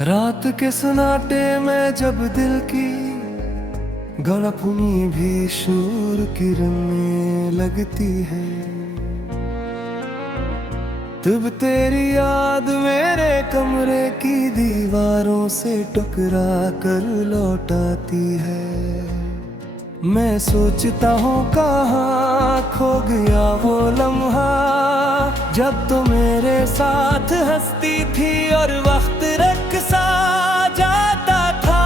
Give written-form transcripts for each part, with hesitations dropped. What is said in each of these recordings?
रात के सन्नाटे में जब दिल की गलफनी भी शूर किरणने लगती है, तब तेरी याद मेरे कमरे की दीवारों से टकरा कर लौटाती है। मैं सोचता हूँ कहाँ खो गया वो लम्हा जब तो मेरे साथ हंसती थी और वक्त रख सा जाता था।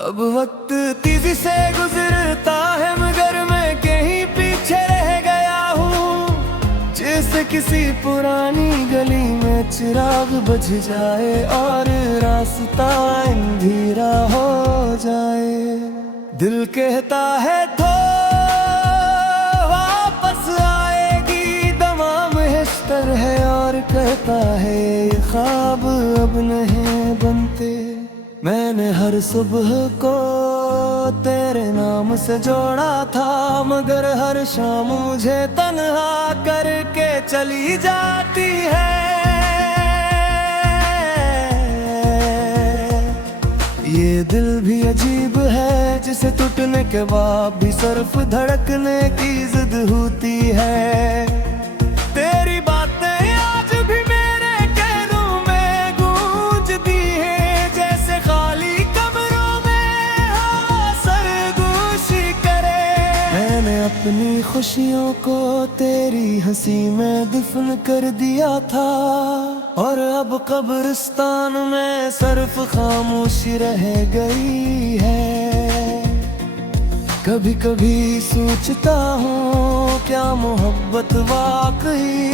अब वक्त तेजी से गुजरता है मगर मैं कहीं पीछे रह गया हूँ। जैसे किसी पुरानी गली में चिराग बुझ जाए और रास्ता अंधेरा हो जाए। दिल कहता है तो वापस आएगी, दमाम हिस्टर है और कहता है ये ख्वाब अब नहीं बनते। मैंने हर सुबह को तेरे नाम से जोड़ा था मगर हर शाम मुझे तन्हा करके चली जाती है। ये दिल भी अजीब है जिसे टूटने के बाद भी सिर्फ धड़कने की जिद होती है। तेरी बातें आज भी मेरे कानों में गूंजती है, जैसे खाली कमरों में हवा सरगोशी करे। मैंने अपनी खुशियों को तेरी हंसी में दफन कर दिया था और अब कब्रिस्तान में सिर्फ खामोशी रह गई है। कभी कभी सोचता हूँ क्या मोहब्बत वाकई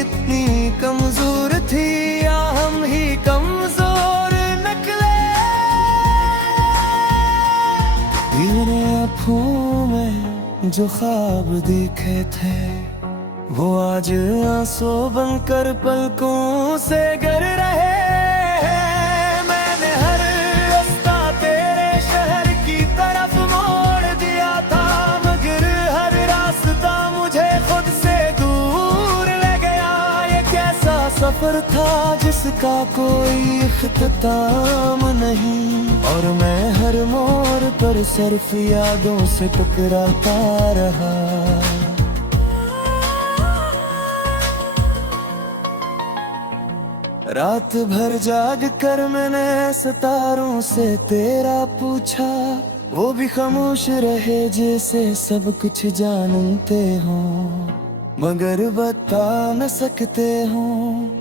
इतनी कमजोर थी या हम ही कमजोर निकले। मेरे आँखों में जो ख्वाब देखे थे वो आज आंसू बनकर पलकों से गिर रहे हैं। मैंने हर रास्ता तेरे शहर की तरफ मोड़ दिया था मगर हर रास्ता मुझे खुद से दूर ले गया। ये कैसा सफर था जिसका कोई इख्तिताम नहीं और मैं हर मोड़ पर सिर्फ यादों से टकराता रहा। रात भर जाग कर मैंने सितारों से तेरा पूछा, वो भी खामोश रहे जैसे सब कुछ जानते हो मगर बता न सकते हो।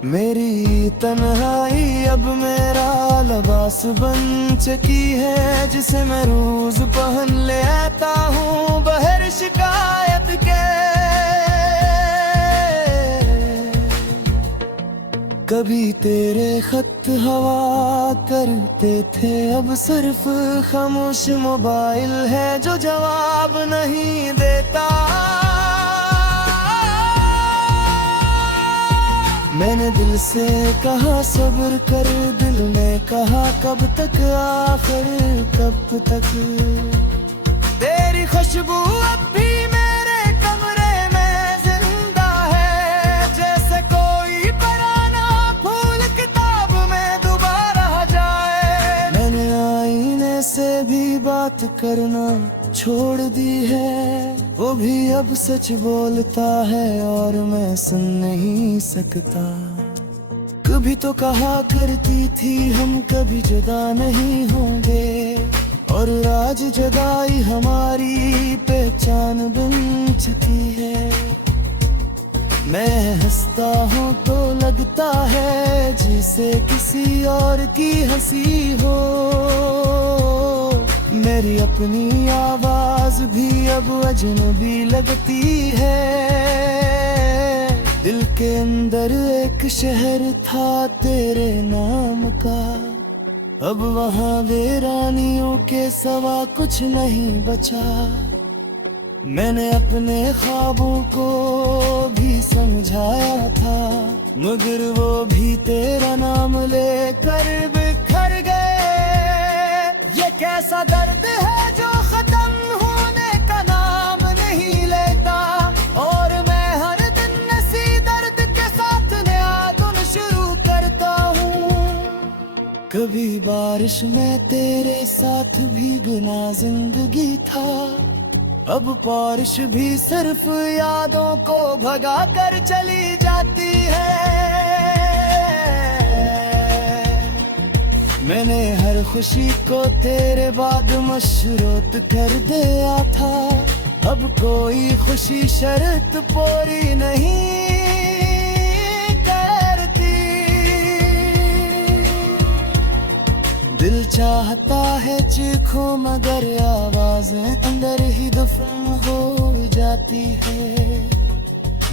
मेरी तन्हाई अब मेरा लिबास बन चुकी है जिसे मैं रोज पहन ले आता हूँ बगैर शिकायत के। कभी तेरे खत हवा करते थे अब सिर्फ खामोश मोबाइल है जो जवाब नहीं देता। मैंने दिल से कहा सब्र कर, दिल ने कहा कब तक आखिर कब तक। तेरी खुशबू अब भी मेरे कमरे में जिंदा है जैसे कोई पुराना फूल किताब में दोबारा जाए। मैंने आईने से भी बात करना छोड़ दी है, वो भी अब सच बोलता है और मैं सुन नहीं सकता। कभी तो कहा करती थी हम कभी जुदा नहीं होंगे और आज जुदाई हमारी पहचान बन चुकी है। मैं हंसता हूँ तो लगता है जैसे किसी और की हंसी हो। मेरी अपनी आवाज भी अब अजनबी लगती है। दिल के अंदर एक शहर था तेरे नाम का, अब वहाँ वीरानियों के सिवा कुछ नहीं बचा। मैंने अपने ख्वाबों को भी समझाया था मगर वो भी तेरा नाम लेकर बिखर गए। ये कैसा दर्द है जो खत्म होने का नाम नहीं लेता और मैं हर दिन इसी दर्द के साथ नया बारिश में तेरे साथ भीगना जिंदगी था, अब बारिश भी सिर्फ यादों को भगा कर चली जाती है। मैंने हर खुशी को तेरे बाद मशरूत कर दिया था, अब कोई खुशी शर्त पूरी नहीं करती। दिल चाहता है चीखो मगर आवाजें अंदर ही दफन हो जाती है,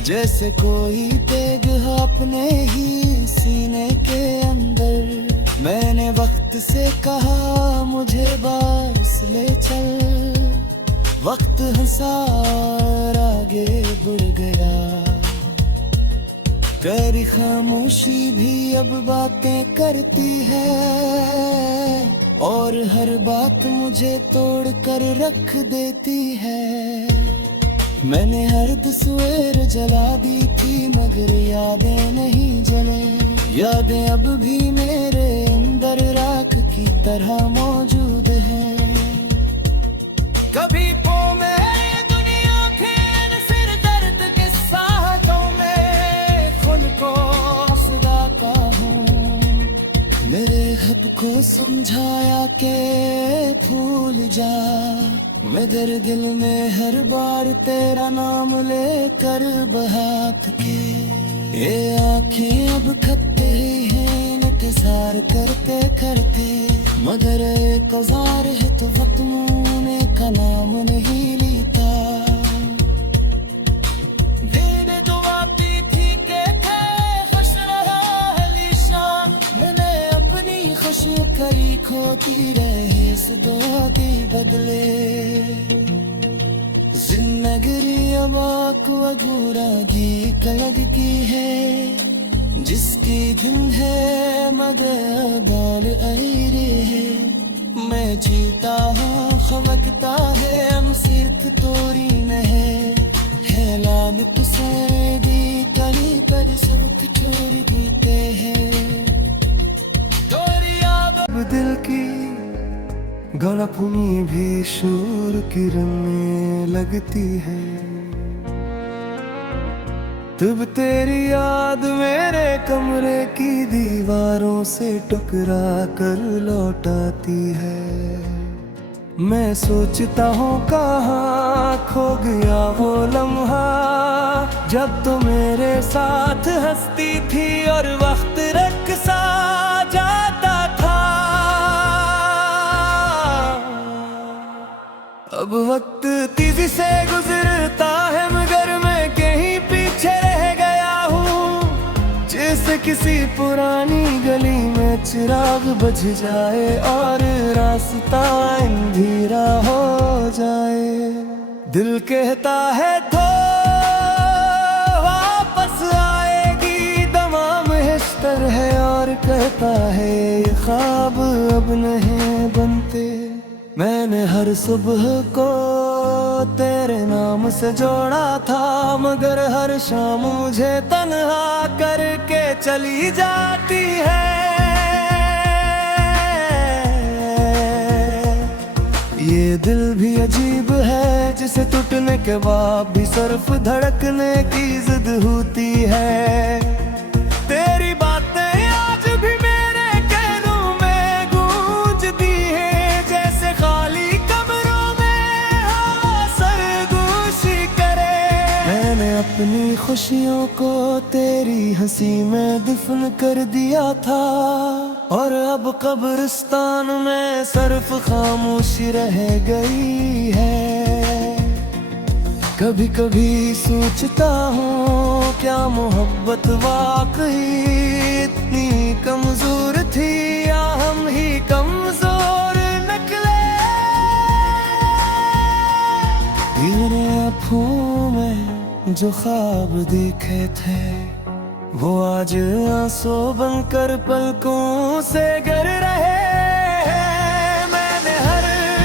जैसे कोई देग अपने ही सीने के अंदर। मैंने वक्त से कहा मुझे बस ले चल, वक्त हंसार आगे बढ़ गया, तेरी खामोशी भी अब बातें करती है, और हर बात मुझे तोड़ कर रख देती है। मैंने हर सवेर जला दी थी मगर यादें नहीं जले, यादें अब भी मेरे अंदर राख की तरह मौजूद हैं। कभी पो में ये दुनिया खेल सिर दर्द के साथों में खुद को सदा का हूँ। मेरे हब को समझाया के भूल जा, मैं दर दिल में हर बार तेरा नाम लेकर बहात के। ये आँखें अब खत्ते हैं इंतजार करते करते, मगर एक औजार है तो वक्त मुने का नाम नहीं लेता। दिल दुआती थी के थे खुश रहा अलीशान, मैंने अपनी खुशी करी खोती रहे इस दुआ के बदले। जिंदगी अब आपको अधूरा गीत लगती है, जिसकी धुन है मगर गाल अरे है। मैं जीता हूँ खमकता है हम सिर्फ तोरी नहीं है, लाग तुसे भी कली पर सब छोड़ देते हैं। तोरी याद अब दिल की गलपुनी भी शोर किरणें लगती है, तब तेरी याद मेरे कमरे की दीवारों से टकरा कर लौटाती है। मैं सोचता हूँ कहाँ खो गया वो लम्हा, जब तो मेरे साथ हंसती थी और वक्त रक्सा जाता था। अब वक्त तेजी से गुजरता है मगर मैं कहीं पीछे रह गया हूँ, जैसे किसी पुरानी गली में चिराग बुझ जाए और रास्ता अंधेरा हो जाए। दिल कहता है तो वापस आएगी, दमाम हिस्टर है और कहता है ये ख्वाब अब नहीं बनते। मैंने हर सुबह को तेरे नाम से जोड़ा था, मगर हर शाम मुझे तन्हा करके चली जाती है। ये दिल भी अजीब है जिसे टूटने के बाद भी सिर्फ धड़कने की जिद होती है। तेरी बातें आज भी मेरे कानों में गूंजती है, जैसे खाली कमरों में हवा सरगोशी करे। मैंने अपनी खुशियों को तेरी हंसी में दफन कर दिया था, और अब कब्रिस्तान में सिर्फ खामोशी रह गई है। कभी कभी सोचता हूँ क्या मोहब्बत वाकई इतनी कमजोर थी, या हम ही कमजोर निकले। मेरे आँखों में जो ख्वाब देखे थे वो आज आंसू बनकर पलकों से गिर रहे हैं। मैंने हर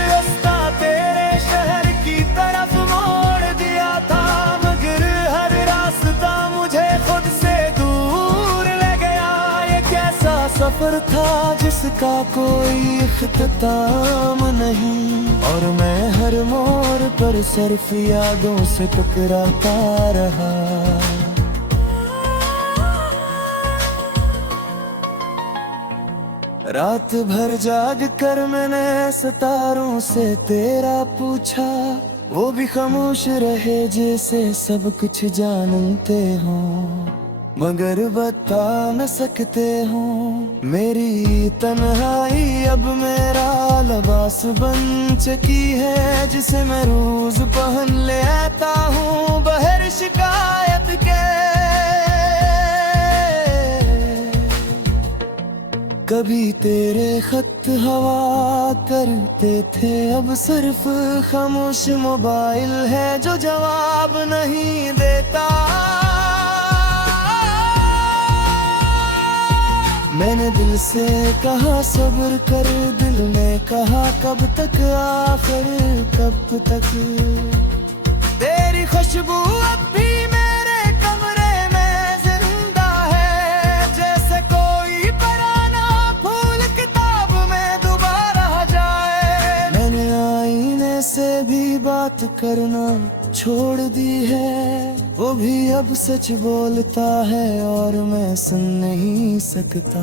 रास्ता तेरे शहर की तरफ मोड़ दिया था, मगर हर रास्ता मुझे खुद से दूर ले गया। ये कैसा सफर सफर था जिसका कोई इख्तिताम नहीं, और मैं हर मोड़ पर सिर्फ यादों से टकराता रहा। रात भर जाग कर मैंने सितारों से तेरा पूछा, वो भी खामोश रहे जैसे सब कुछ जानते हो, मगर बता न सकते हो। मेरी तन्हाई अब मेरा लिबास बन चुकी है, जिसे मैं रोज पहन ले आता हूँ बहर शिकायत के। कभी तेरे खत हवा करते थे, अब सिर्फ खामोश मोबाइल है जो जवाब नहीं देता। मैंने दिल से कहा सब्र कर, दिल ने कहा कब तक, आखिर कब तक। तेरी खुशबू अब भी मेरे कमरे में जिंदा है, जैसे कोई पुराना फूल किताब में दोबारा जाए। मैंने आईने से भी बात करना छोड़ दी है, वो भी अब सच बोलता है और मैं सुन नहीं सकता।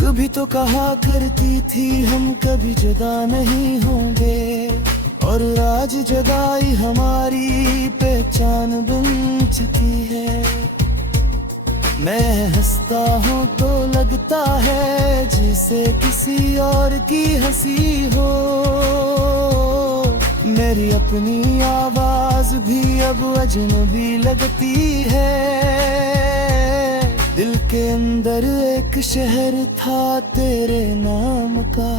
कभी तो कहा करती थी हम कभी जुदा नहीं होंगे, और आज जुदाई हमारी पहचान बन चुकी है। मैं हंसता हूँ तो लगता है जैसे किसी और की हंसी हो, मेरी अपनी आवाज भी अब अजनबी लगती है। दिल के अंदर एक शहर था तेरे नाम का,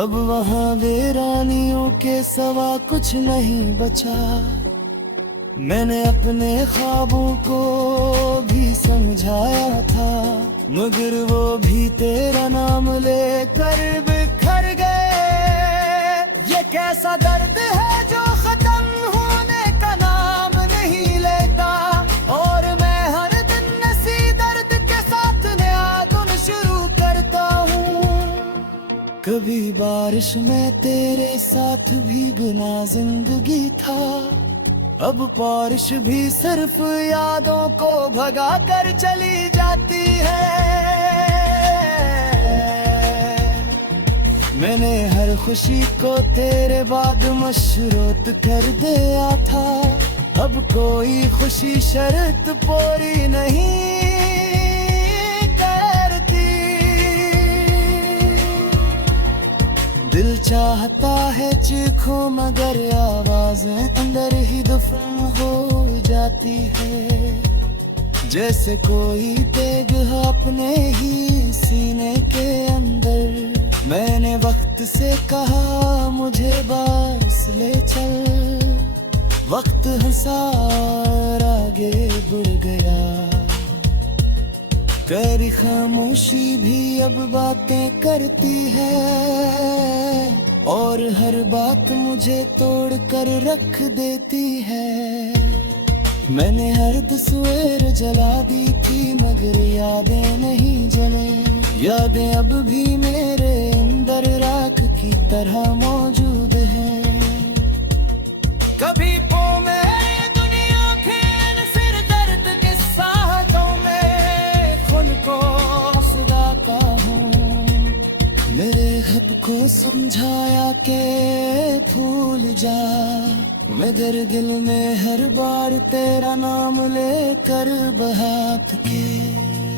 अब वहाँ वीरानियों के सिवा कुछ नहीं बचा। मैंने अपने ख्वाबों को भी समझाया था, मगर वो भी तेरा नाम लेकर बिखर गए। ये कैसा दर्द है जो खत्म होने का नाम नहीं लेता, और मैं हर दिन इसी दर्द के साथ नया दिन शुरू करता हूँ। कभी बारिश में तेरे साथ भीगना जिंदगी था, अब बारिश भी सिर्फ यादों को भगा कर चली जाती है। मैंने हर खुशी को तेरे बाद मशरूत कर दिया था, अब कोई खुशी शर्त पूरी नहीं करती। दिल चाहता है चीखो मगर आवाजें अंदर ही दफन हो जाती है, जैसे कोई देग अपने ही सीने के अंदर। मैंने वक्त से कहा मुझे बस ले चल, वक्त हंसार आगे बढ़ गया। तेरी खामोशी भी अब बातें करती है, और हर बात मुझे तोड़ कर रख देती है। मैंने हर तस्वीर जला दी थी मगर यादें नहीं जले, यादें अब भी मेरे अंदर राख की तरह मौजूद हैं। कभी पो में दुनिया खेल फिर दर्द के साथों में खुद को सदाता हूँ। मेरे हब को समझाया के भूल जा, मगर दिल में हर बार तेरा नाम लेकर बहात के।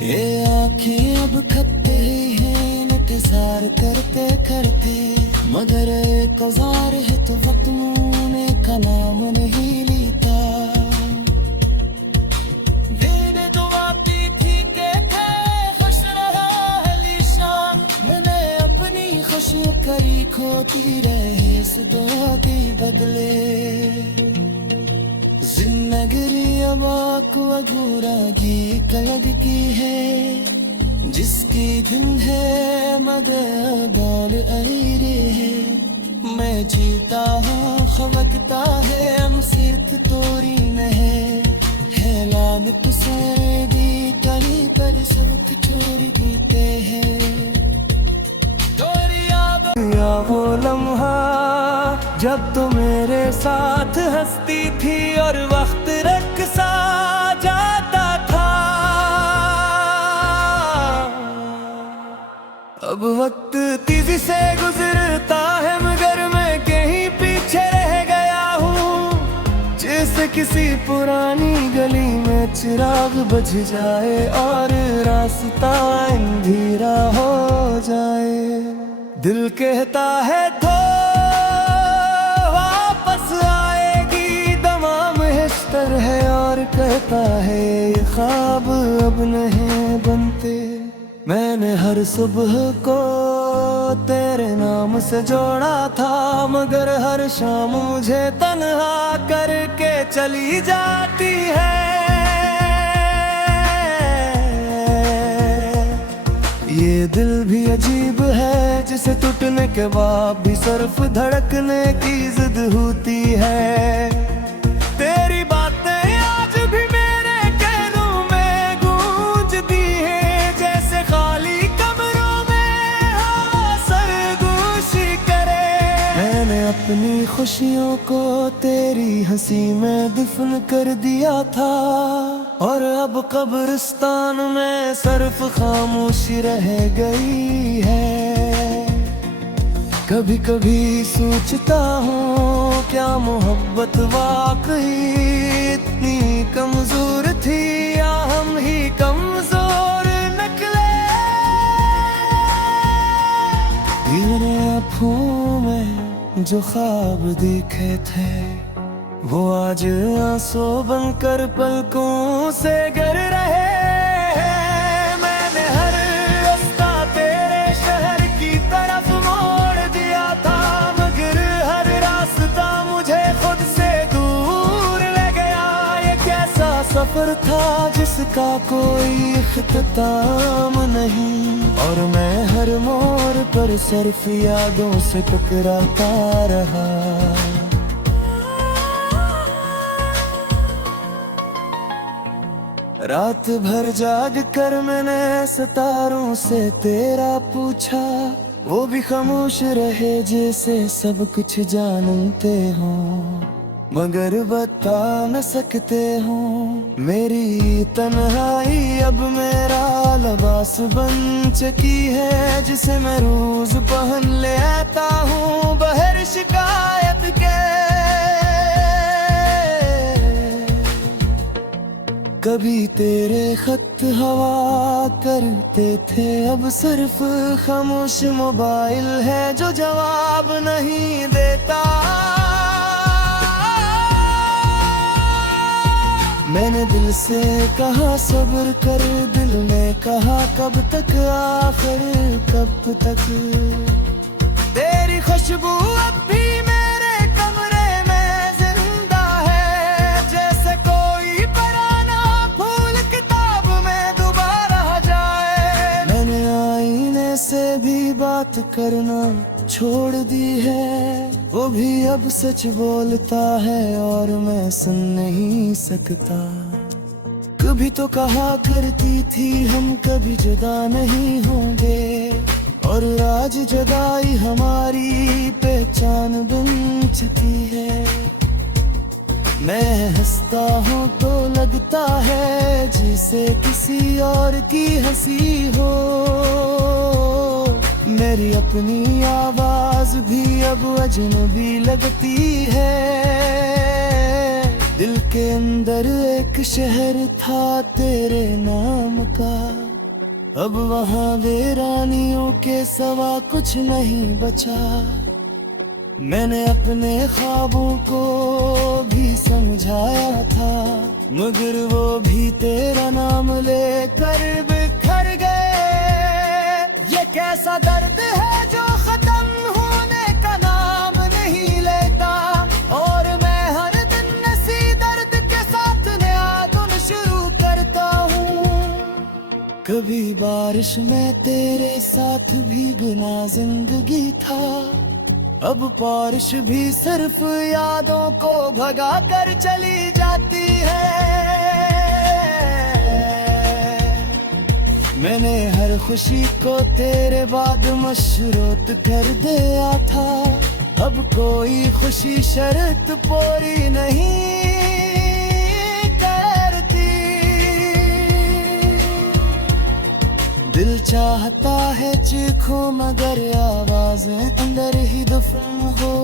ये आँखें अब खत्ते हैं इंतजार करते करते, मगर एक औजार है तो वक्त मुने का नाम नहीं लेता। दिल दुआती थी के थे खुश रहा है लीशान, मैंने अपनी खुशी करी खोती रहे इस दुआ के बदले। जिंदगी अब को अधूरा गी कलग की है, जिसकी धुन है मगर गाल अरे है। मैं जीता हूँ खवकता है हम सिर्फ तोरी में है लाल तुसे दी कली पर सब छोड़ दी। था वो लम्हा जब तो मेरे साथ हंसती थी और वक्त रक़्सा जाता था। अब वक्त तेजी से गुजरता है मगर मैं कहीं पीछे रह गया हूँ। जैसे किसी पुरानी गली में चिराग बुझ जाए और रास्ता अंधेरा हो जाए। दिल कहता है तो वापस आएगी, दमाम हिस्टर है और कहता है ये ख्वाब अब नहीं बनते। मैंने हर सुबह को तेरे नाम से जोड़ा था मगर हर शाम मुझे तन्हा करके चली जाती है। ये दिल भी अजीब है जिसे टूटने के बाद भी सिर्फ धड़कने की जिद होती है। तेरी बातें आज भी मेरे कानों में गूंजती हैं जैसे खाली कमरों में हवा सरगोशी करे। मैंने अपनी खुशियों को तेरी हंसी में दफन कर दिया था और अब कब्रिस्तान में सिर्फ खामोशी रह गई है। कभी कभी सोचता हूँ क्या मोहब्बत वाकई इतनी कमजोर थी या हम ही कमजोर निकले। तेरे आँखों में जो ख्वाब देखे थे वो आज आंसू बनकर पलकों से गिर रहे हैं। मैंने हर रास्ता तेरे शहर की तरफ मोड़ दिया था मगर हर रास्ता मुझे खुद से दूर ले गया। ये कैसा सफर था जिसका कोई इख्तिताम नहीं और मैं हर मोड़ पर सिर्फ यादों से टकराता रहा। रात भर जाग कर मैंने सितारों से तेरा पूछा, वो भी खामोश रहे जैसे सब कुछ जानते हो मगर बता न सकते हो। मेरी तन्हाई अब मेरा लिबास बन चुकी है जिसे मैं रोज पहन ले आता हूँ बहर शिकायत के। कभी तेरे खत हवा करते थे अब सिर्फ खामोश मोबाइल है जो जवाब नहीं देता। मैंने दिल से कहा सब्र कर, दिल ने कहा कब तक आखिर कब तक। तेरी खुशबू अब भी मेरे कमरे में जिंदा है जैसे कोई पुराना फूल किताब में दोबारा जाए। मैंने आईने से भी बात करना छोड़ दी है, वो भी अब सच बोलता है और मैं सुन नहीं सकता। कभी तो कहा करती थी हम कभी जुदा नहीं होंगे और आज जुदाई हमारी पहचान बन चुकी है। मैं हंसता हूँ तो लगता है जैसे किसी और की हंसी हो। मेरी अपनी आवाज भी अब अजनबी लगती है। दिल के अंदर एक शहर था तेरे नाम का, अब वहाँ वीरानियों के सिवा कुछ नहीं बचा। मैंने अपने ख्वाबों को भी समझाया था मगर वो भी तेरा नाम लेकर बिखर गए। ये कैसा दर्द है जो खत्म होने का नाम नहीं लेता और मैं हर दिन इसी दर्द के साथ नया दिन शुरू करता हूँ। कभी बारिश में तेरे साथ भीगना जिंदगी था, अब बारिश भी सिर्फ यादों को भगा कर चली जाती है। मैंने हर खुशी को तेरे बाद मशरूत कर दिया था। अब कोई खुशी शर्त पूरी नहीं करती। दिल चाहता है चीखूं मगर आवाजें अंदर ही दफन हो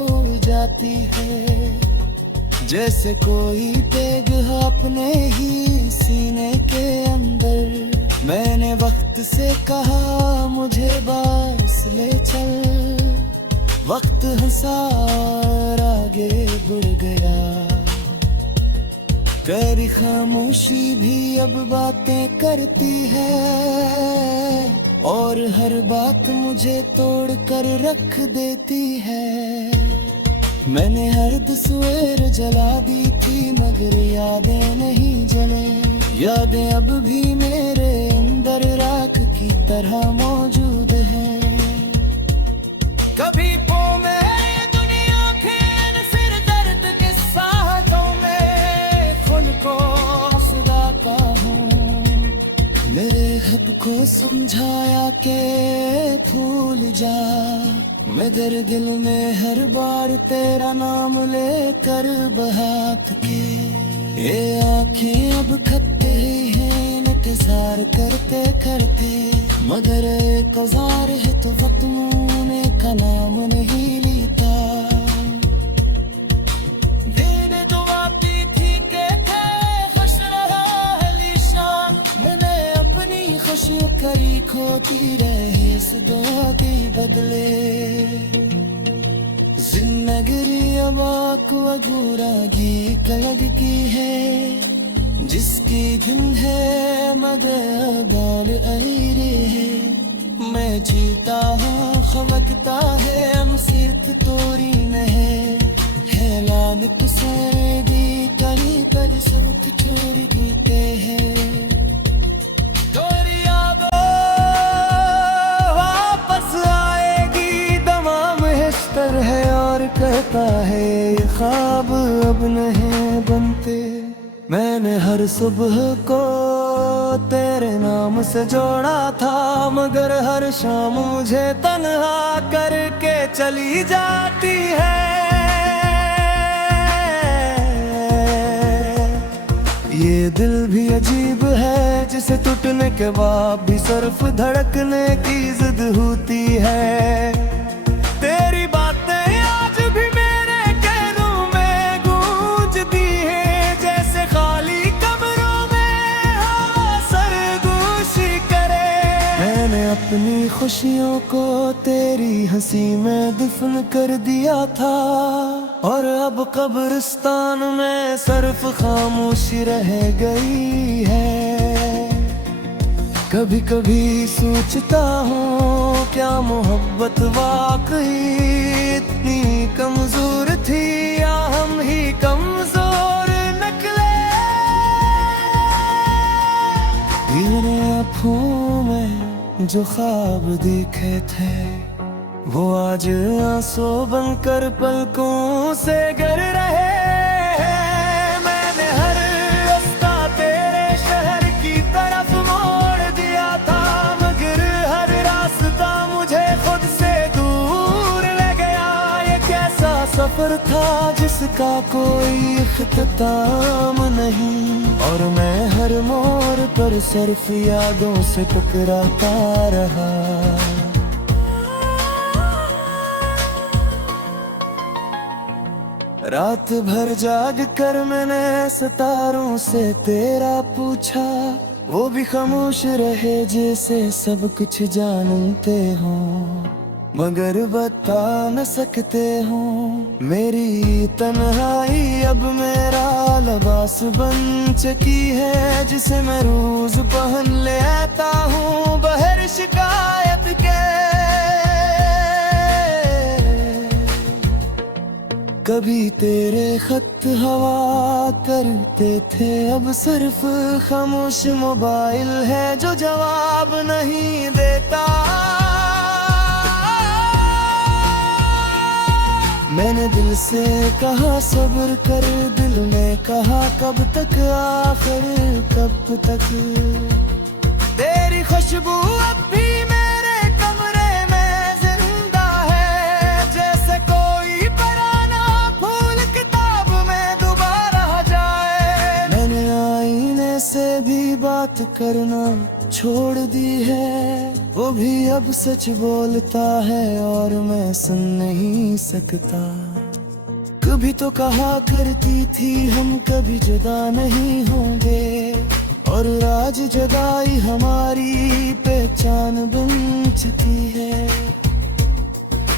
जाती है। जैसे कोई तेग अपने ही सीने के अंदर। मैंने वक्त से कहा मुझे बस ले चल। वक्त हंसा और आगे बढ़ गया। तेरी खामोशी भी अब बातें करती है और हर बात मुझे तोड़ कर रख देती है। मैंने हर सवेर जला दी थी मगर यादें नहीं जले। यादें अब भी मेरे अंदर राख की तरह मौजूद हैं। कभी पो में दुनिया फिर सिर दर्द के साथों में खुद को सदाता हूँ। मेरे हब को समझाया के भूल जा मगर दिल में हर बार तेरा नाम लेकर बहात के। ये आँखें अब खत्ते हैं इंतजार करते करते मगर एक औजार है तो वक्त मुने का नाम नहीं लेता। दिल दुआती थी के थे खुश रहा है लीशान। मैंने अपनी खुशियों करी खोती रहे इस दुआ के बदले। जिंदगी अब को अधूरा गी कलग की है जिसकी धुन है मगर गाल अरे है। मैं जीता हूँ खवकता है हम सिर्फ तोरी में है लान तुसे भी करी पर सब छोड़ जीते हैं। तोरी यादों वापस आएगी दमाम हिस्टर है और कहता है ये ख्वाब अब नहीं बनते। मैंने हर सुबह को तेरे नाम से जोड़ा था मगर हर शाम मुझे तन्हा करके चली जाती है। ये दिल भी अजीब है जिसे टूटने के बाद भी सिर्फ धड़कने की जिद होती है। तेरी बातें आज भी मेरे कानों में गूंजती हैं जैसे खाली कमरों में हवा सरगोशी करे। मैंने अपनी खुशियों को तेरी हंसी में दफन कर दिया था और अब कब्रिस्तान में सिर्फ खामोशी रह गई है। कभी कभी सोचता हूँ क्या मोहब्बत वाकई इतनी कमजोर थी या हम ही कमजोर निकले। मेरे आँखों में जो ख्वाब देखे थे वो आज आंसू बनकर पलकों से गिर रहे हैं। मैंने हर रास्ता तेरे शहर की तरफ मोड़ दिया था मगर हर रास्ता मुझे खुद से दूर ले गया। ये कैसा सफर था जिसका कोई इख्तिताम नहीं और मैं हर मोड़ पर सिर्फ यादों से टकराता रहा। रात भर जाग कर मैंने सितारों से तेरा पूछा वो भी खामोश रहे जैसे सब कुछ जानते हो मगर बता न सकते हो। मेरी तन्हाई अब मेरा लिबास बन चुकी है जिसे मैं रोज पहन ले आता हूँ बहर शिकायत के। कभी तेरे खत हवा करते थे अब सिर्फ खामोश मोबाइल है जो जवाब नहीं देता। मैंने दिल से कहा सब्र कर दिल ने कहा कब तक आखिर कब तक। तेरी खुशबू अब भी बात करना छोड़ दी है। वो भी अब सच बोलता है और मैं सुन नहीं सकता। कभी तो कहा करती थी हम कभी जुदा नहीं होंगे, और आज जुदाई हमारी पहचान बन चुकी है।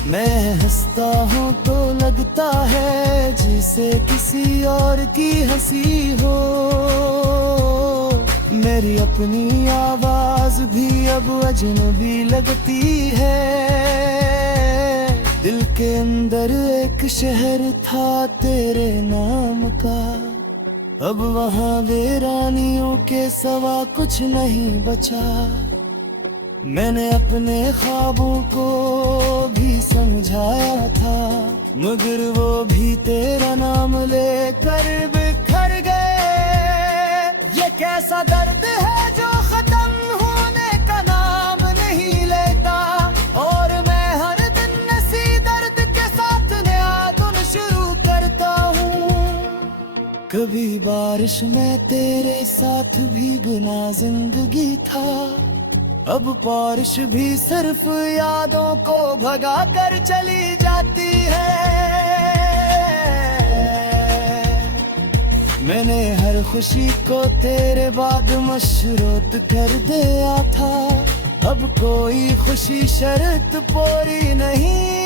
मैं हंसता हूँ तो लगता है जैसे किसी और की हंसी हो। मेरी अपनी आवाज भी अब अजनबी लगती है। दिल के अंदर एक शहर था तेरे नाम का, अब वहाँ वीरानियों के सिवा कुछ नहीं बचा। मैंने अपने ख्वाबों को भी समझाया था, मगर वो भी तेरा नाम लेकर बिखर गए। ये कैसा दर्द है जो खत्म होने का नाम नहीं लेता, और मैं हर दिन इसी दर्द के साथ नया धुन शुरू करता हूँ। कभी बारिश में तेरे साथ भीगना जिंदगी था, अब बारिश भी सिर्फ यादों को भगा कर चली जाती है। मैंने हर खुशी को तेरे बाद मशरूत कर दिया था, अब कोई खुशी शर्त पूरी नहीं